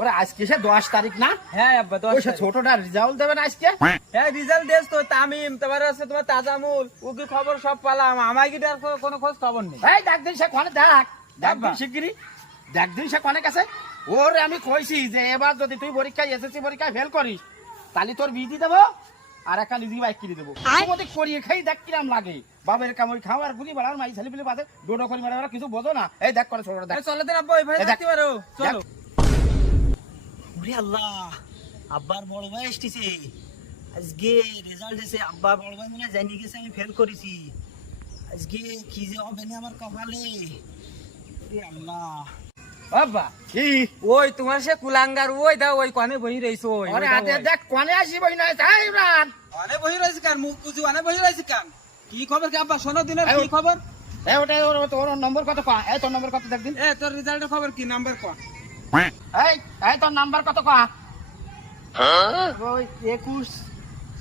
ওরে আজকে সে 10 তারিখ না? হ্যাঁ আব্বা 10 ওই সে ছোটটা রেজাল্ট দেবে না আজকে? হ্যাঁ রেজাল্ট দেস তো তামিম তারপরে আছে তোমার তাজামুল ও কি খবর সব পালাম আমায় কি আর কোনো খোঁজ খবর নেই। এই দেখ দিন সে কোনে দেখ আব্বা। শিগগিরি দেখ দিন সে কোনে কাছে। ওরে আমি কইছি যে এবার যদি তুই পরীক্ষায় এসএসসি পরীক্ষায় ফেল করিস তাহলে তোর বিধি দেবো আর একটা লিজি বাইক কিনে দেবো। তোমাদের করিয়ে খাই দেখ কিরাম লাগে। বাবের কামড় খাও আর গুলি বাড়ার মাই ছেলে পেলে বাদে ডোডো করি মারা কিছু বোঝো না। এই দেখ করে ছোটটা দেখ। চলো দিন আব্বা ওই ভাই এই দেখ। দেখতে পারো চলো। ওরে আল্লাহ, আব্বার বড় ভাই এসেছে আজকে রেজাল্ট এসে। আব্বা বড় ভাই মনে হয় জানিয়ে গেছে আমি ফেল করেছি। আজকে কি যে হবে না আমার কপালে। ওরে আল্লাহ, বাবা কি ওই তোমার সে কুলাঙ্গার ওই দাও ওই কোণে বহি রইছো ওই ওরে আদে দেখ কোনে আসি বই না তাই ইমরান। কোণে বহি রইছে কান মুখ বুঝি কোণে বহি রইছে কান কি খবর কি আব্বা শোনো দিনের কি খবর? এই ওটা তোর নম্বর কত কয়া? এই তোর নম্বর কত দেখ দিন। এ তোর রেজাল্টের খবর কি নাম্বার কো? এই এই তোর নাম্বার কত কয়া? ওই 21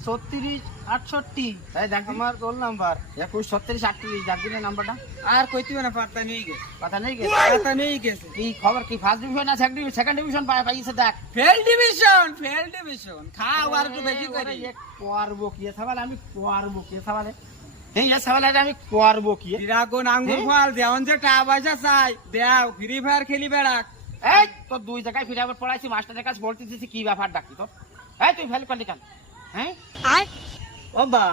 36 68 এই দেখ আমার রোল নাম্বার। 21 36 38 দেখ দিনের নাম্বারটা। আর কইতে না পারতা নেই গে কথা নেই গে? পারতা নেই গেছে কি খবর কি ফার্স্ট ডিভিশন না সেকেন্ড ডিভিশন পাইছে দেখ। ফেল ডিভিশন খাও আর একটু বেশি করি করবো কি সাবাল আমি করবো কি সাবালে এই সাবালে আমি করবো কি? ড্রাগন আঙ্গুর ফল দেওন যে টাকা পয়সা চাই দেও ফ্রি ফায়ার খেলি বেড়াক। এই তোর দুই জায়গায় ফিরে আবার পড়াইছি মাস্টারের কাছে বলতে দিছি কি ব্যাপার ডাকি তোর? এই তুই ফেল করলি কেন? হ্যাঁ বাবা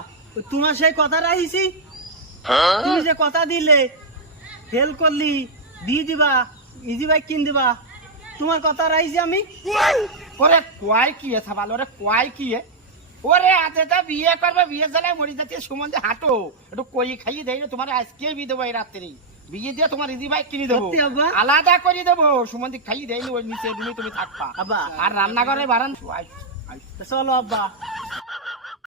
তোমার সেই কথা রাখিছি, তুমি যে কথা দিলে ফেল করলি দিয়ে দিবা ইজি বাইক কিন দিবা, তোমার কথা রাখিছি আমি। ওরে কয় কি সাবাল ওরে কয় কি ওরে আছে তা বিয়ে করবে বিয়ে জ্বালায় মরি যাচ্ছে সুমন্দে হাঁটো একটু কই খাইয়ে দেয় তোমার আজকে বিয়ে দেবো এই রাত্রি বিয়ে দিয়ে তোমার ইজি বাইক কিনে দেবো সত্যি আব্বা? আলাদা করে দেবো সুমন্দি খাইয়ে দেয়নি ওই নিচে দিনে তুমি থাকবা আব্বা আর রান্নাঘরে বারান চলো আব্বা।